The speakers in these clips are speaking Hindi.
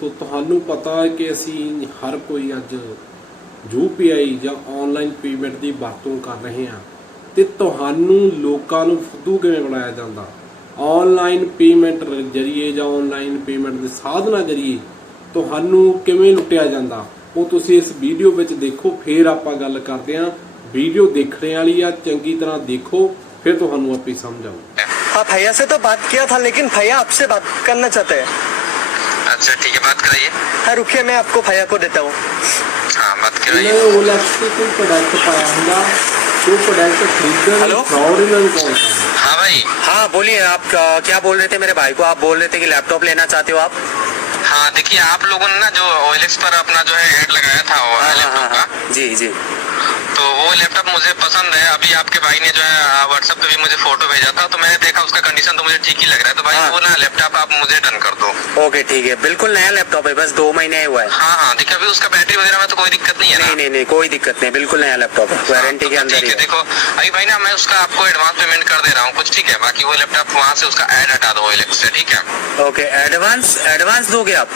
ਦੋਸਤੋ ਤੁਹਾਨੂੰ ਪਤਾ ਹੈ ਕਿ ਅਸੀਂ ਹਰ ਕੋਈ ਅੱਜ ਯੂਪੀਆਈ ਜਾਂ ਆਨਲਾਈਨ ਪੇਮੈਂਟ ਦੀ ਵਰਤੋਂ ਕਰ ਰਹੇ ਹਾਂ ਤੇ ਤੁਹਾਨੂੰ ਲੋਕਾਂ ਨੂੰ ਫੁੱਦੂ ਕਿਵੇਂ ਬਣਾਇਆ ਜਾਂਦਾ ਆਨਲਾਈਨ ਪੇਮੈਂਟ ਜਰੀਏ ਜਾਂ ਆਨਲਾਈਨ ਪੇਮੈਂਟ ਦੇ ਸਾਧਨਾਂ ਜਰੀਏ ਤੁਹਾਨੂੰ ਕਿਵੇਂ ਲੁੱਟਿਆ ਜਾਂਦਾ ਉਹ ਤੁਸੀਂ ਇਸ ਵੀਡੀਓ ਵਿੱਚ ਦੇਖੋ ਫਿਰ ਆਪਾਂ ਗੱਲ ਕਰਦੇ ਹਾਂ ਵੀਡੀਓ ਦੇਖਣੇ ਵਾਲੀ ਆ ਚੰਗੀ ਤਰ੍ਹਾਂ ਦੇਖੋ ਫਿਰ ਤੁਹਾਨੂੰ ਆਪੇ ਸਮਝ ਆਊ हाँ भैया से तो बात किया था लेकिन भैया आपसे बात करना चाहते हैं अच्छा ठीक है बात कराइए। हाँ रुकिए मैं आपको भैया को देता हूँ। हाँ बात कराइए। हाँ भाई। हाँ बोलिए आप क्या बोल रहे थे मेरे भाई को? आप बोल रहे थे कि लैपटॉप लेना चाहते हो आप? हाँ देखिए आप लोगों ने ना जो ओएलएक्स पर अपना जो है एड लगाया था वो हाँ, लैपटॉप हाँ, हाँ, का। हाँ। जी जी। तो वो लैपटॉप मुझे पसंद है। अभी आपके भाई ने जो है व्हाट्सएप पे भी मुझे फ़ोटो भेजा था तो मैंने कंडीशन तो मुझे ठीक ही लग रहा है। तो भाई हाँ। वो ना लैपटॉप आप मुझे डन कर दो। ओके ठीक है। बिल्कुल नया लैपटॉप है बस दो महीने हुआ है। हाँ हाँ देखिए अभी उसका बैटरी वगैरह में तो कोई दिक्कत नहीं है नहीं नहीं नहीं कोई दिक्कत नहीं बिल्कुल नया लैपटॉप है वारंटी के तो अंदर ही है है। देखो अभी भाई ना मैं उसका आपको एडवांस पेमेंट कर दे रहा हूँ कुछ ठीक है? बाकी वो लैपटॉप वहाँ से उसका एड हटा दो से ठीक है? ओके एडवांस एडवांस दोगे आप?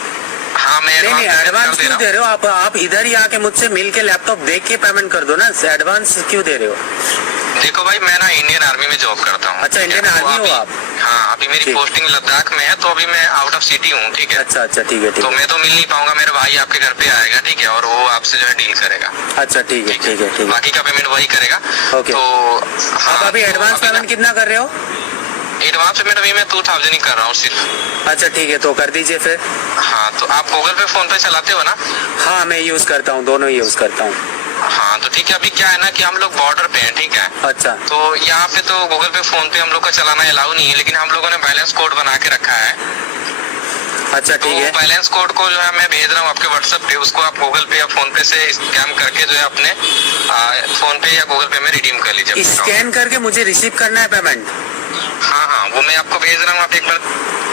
हाँ मैं नहीं नहीं एडवांस क्यों दे रहे हो? आप आप इधर ही आके मुझसे मिल के लैपटॉप देख के पेमेंट कर दो ना एडवांस क्यों दे रहे हो हूँ? देखो भाई मैं ना इंडियन आर्मी में जॉब करता हूँ। अच्छा, इंडियन तो आर्मी हो आप? हाँ अभी मेरी पोस्टिंग लद्दाख में है तो अभी मैं आउट ऑफ़ सिटी हूँ ठीक है? अच्छा अच्छा ठीक है ठीक तो मैं तो मिल नहीं पाऊँगा मेरा भाई आपके घर पे आएगा ठीक है? और वो आपसे जो है डील करेगा। अच्छा ठीक है ठीक है? ठीक बाकी का पेमेंट वही करेगा। ओके। तो हाँ, आप अभी तो एडवांस पेमेंट कितना कर रहे हो? एडवांस पेमेंट अभी मैं टू थाउज़ेंड ही कर रहा हूँ सिर्फ़। अच्छा ठीक है तो कर दीजिए फिर। हाँ तो आप गूगल पे फ़ोन पे चलाते हो ना? हाँ मैं यूज़ करता हूँ दोनों ही यूज़ करता हूँ। तो ठीक है अभी क्या है ना कि हम लोग बॉर्डर पे हैं ठीक है? अच्छा। तो यहाँ पे तो गूगल पे फ़ोन पे हम लोग का चलाना अलाउ नहीं है लेकिन हम लोगों ने बैलेंस कोड बना के रखा है। अच्छा ठीक तो है। बैलेंस कोड को जो है मैं भेज रहा हूँ आपके व्हाट्सएप पे उसको आप गूगल पे या फ़ोन पे से स्कैम करके जो है अपने फ़ोन पे या गूगल पे में रिडीम कर लीजिए स्कैन करके मुझे रिसीव करना है पेमेंट हाँ हाँ वो मैं आपको भेज रहा हूँ आप एक बार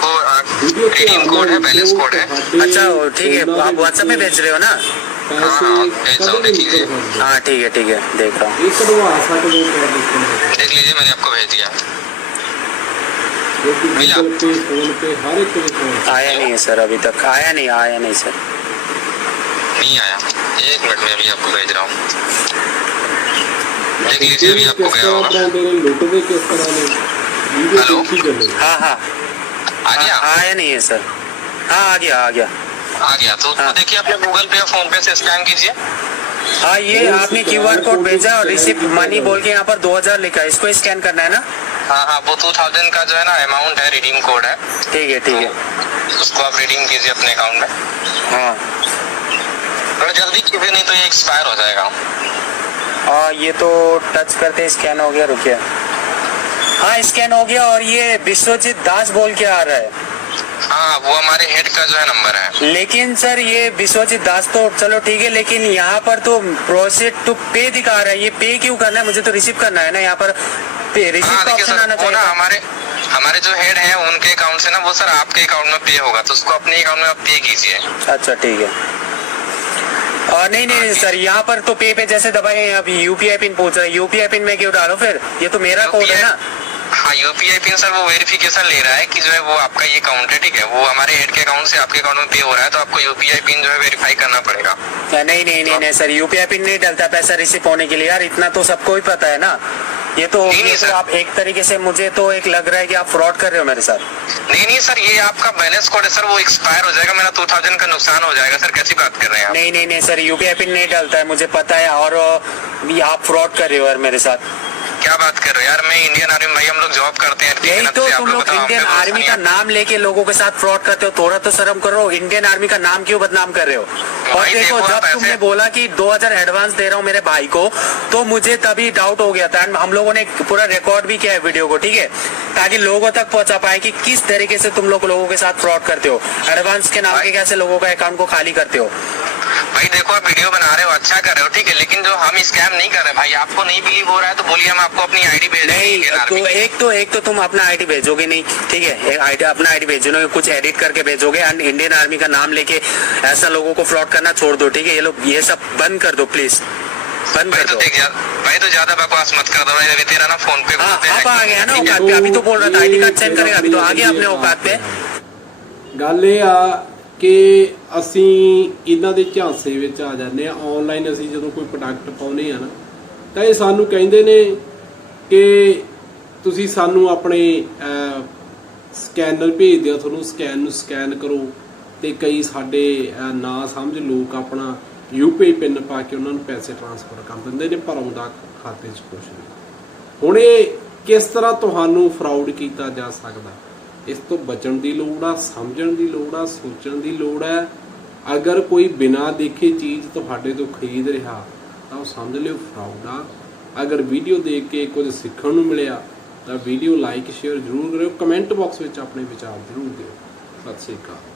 वो रिडीम कोड है बैलेंस कोड है। अच्छा ठीक है आप व्हाट्सएप में भेज रहे हो ना? हाँ, हाँ ठीक है ठीक है देख रहा हूँ। देख लीजिए मैंने आपको भेज दिया। आया नहीं है सर अभी तक। आया नहीं आया नहीं सर। नहीं आया। एक मिनट में अभी आपको भेज रहा हूँ। देख लीजिए अभी आपको गया होगा। हेलो? हाँ? हाँ आ गया? आया नहीं है सर। हाँ आ गया आ गया। आ गया। तो उसको हाँ। देखिए अपने गूगल पे या फ़ोन पे से स्कैन कीजिए। हाँ ये आपने क्यू आर कोड भेजा और रिसिप्ट मनी बोल के यहाँ पर 2000 लिखा है। इसको स्कैन करना है ना? हाँ हाँ वो टू थाउज़ेंड का जो है ना अमाउंट है रिडीम कोड है। ठीक है ठीक है। उसको आप रिडीम कीजिए अपने अकाउंट में। हाँ। थोड़ा जल्दी कीजिए नहीं तो ये एक्सपायर हो जाएगा। हाँ ये तो टच करते स्कैन हो गया रुकिए। हाँ स्कैन हो गया और ये विश्वजीत दास बोल के आ रहा है। हाँ वो हमारे हेड का जो है नंबर है। लेकिन सर ये विश्वजीत दास तो चलो ठीक है लेकिन यहाँ पर तो प्रोसेस टू पे दिखा रहा है। ये पे क्यों करना है? मुझे तो रिसीव करना है ना यहाँ पर रिसीव हाँ का ऑप्शन आना चाहिए हमारे हमारे जो हेड है उनके अकाउंट से ना वो सर आपके अकाउंट में पे होगा तो उसको अपने अकाउंट में आप पे कीजिए। अच्छा ठीक है। और नहीं नहीं नहीं, सर यहाँ पर तो पे पे जैसे दबाए अभी यूपीआई पिन पूछ रहा है। यूपीआई पिन में क्यों डालो फिर? ये तो मेरा कोड है ना। हाँ यूपीआई पिन सर वो वेरिफिकेशन ले रहा है कि जो है वो आपका ये अकाउंट है ठीक है? वो हमारे हेड के अकाउंट से आपके अकाउंट में पे हो रहा है तो आपको यूपीआई पिन जो है वेरीफाई करना पड़ेगा। नहीं नहीं नहीं नहीं सर यूपीआई पिन नहीं डलता पैसा रिसीव होने के लिए। यार इतना तो सबको ही पता है ना। ये तो नहीं, नहीं, तो सर। आप एक तरीके से मुझे तो एक लग रहा है कि आप फ्रॉड कर रहे हो मेरे साथ नहीं नहीं सर ये आपका बैलेंस कोड है सर वो एक्सपायर हो जाएगा मेरा टू थाउज़ेंड का नुकसान हो जाएगा सर कैसी बात कर रहे हैं आप? नहीं नहीं नहीं सर यूपीआई पिन नहीं डलता है मुझे पता है और आप फ्रॉड कर रहे हो यार मेरे साथ। क्या बात कर रहे हो? यार मैं इंडियन आर्मी भाई हम लोग जॉब करते हैं। यही तो तुम लोग इंडियन आर्मी का नाम लेके लोगों के साथ फ्रॉड करते हो थोड़ा तो शर्म करो। इंडियन आर्मी का नाम क्यों बदनाम कर रहे हो? और देखो देखो, जब तुमने बोला कि 2000 एडवांस दे रहा हूँ मेरे भाई को तो मुझे तभी डाउट हो गया था। एंड हम लोगों ने पूरा रिकॉर्ड भी किया है वीडियो को ठीक है? ताकि लोगों तक पहुँचा पाए कि किस तरीके से तुम लोग लोगों के साथ फ्रॉड करते हो। एडवांस के नाम के कैसे लोगों का अकाउंट को खाली करते हो? भाई देखो आप वीडियो बना रहे हो अच्छा कर रहे हो ठीक है लेकिन जो हम स्कैम नहीं कर रहे भाई आपको नहीं बिलीव हो रहा है तो बोलिए हम आपको अपनी आईडी भेज नहीं तो एक तो एक तो तुम अपना आईडी भेजोगे नहीं ठीक है आईडी अपना आईडी भेजोगे कुछ एडिट करके भेजोगे एंड इंडियन आर्मी का नाम लेके ऐसा लोगों को फ्रॉड करना छोड़ दो ठीक है ये लोग ये सब बंद कर दो प्लीज़ भाई तो देख दो भाई तो ज़्यादा बकवास मत कर दो भाई अभी तेरा ना फ़ोन पे हाँ, आ, आप आ गया ना अभी तो बोल रहा था आईडी कार्ड सेंड करेगा अभी तो आ गया अपने औकात पे। गाले ਕਿ ਅਸੀਂ ਇਹਨਾਂ ਦੇ ਝਾਂਸੇ ਵਿੱਚ ਆ ਜਾਂਦੇ ਆ ਆਨਲਾਈਨ ਅਸੀਂ ਜਦੋਂ ਕੋਈ ਪ੍ਰੋਡਕਟ ਪਾਉਨੇ ਆ ਨਾ ਤਾਂ ਇਹ ਸਾਨੂੰ ਕਹਿੰਦੇ ਨੇ ਕਿ ਤੁਸੀਂ ਸਾਨੂੰ ਆਪਣੇ ਸਕੈਨਰ ਭੇਜ ਦਿਓ ਤੁਹਾਨੂੰ ਸਕੈਨ ਨੂੰ ਸਕੈਨ ਕਰੋ ਤੇ ਕਈ ਸਾਡੇ ਅਹ, ਨਾ ਸਮਝ ਲੋਕ ਆਪਣਾ ਯੂਪੀਆਈ ਪਿੰਨ ਪਾ ਕੇ ਉਹਨਾਂ ਨੂੰ ਪੈਸੇ ਟ੍ਰਾਂਸਫਰ ਕਰ ਦਿੰਦੇ ਨੇ ਪਰ ਆਉਂਦਾ ਖਾਤੇ 'ਚ ਕੁਝ ਨਹੀਂ ਹੁਣ ਇਹ ਕਿਸ ਤਰ੍ਹਾਂ ਤੁਹਾਨੂੰ ਫਰਾਡ ਕੀਤਾ ਜਾ ਸਕਦਾ? ਇਸ ਤੋਂ ਬਚਣ ਦੀ ਲੋੜ ਆ, ਸਮਝਣ ਦੀ ਲੋੜ ਆ, ਸੋਚਣ ਦੀ ਲੋੜ ਹੈ ਅਗਰ ਕੋਈ ਬਿਨਾਂ ਦੇਖੇ ਚੀਜ਼ ਤੁਹਾਡੇ ਤੋਂ ਖਰੀਦ ਰਿਹਾ, ਤਾਂ ਉਹ ਸਮਝ ਲਿਓ ਫਰਾਡ ਆ। ਅਗਰ ਵੀਡੀਓ ਦੇਖ ਕੇ ਕੁਝ ਸਿੱਖਣ ਨੂੰ ਮਿਲਿਆ, ਤਾਂ ਵੀਡੀਓ ਲਾਈਕ ਸ਼ੇਅਰ ਜ਼ਰੂਰ ਕਰਿਓ। ਕਮੈਂਟ ਬਾਕਸ ਵਿੱਚ ਆਪਣੇ ਵਿਚਾਰ ਜ਼ਰੂਰ ਦਿਓ। ਸਤਿ ਸ੍ਰੀ ਅਕਾਲ।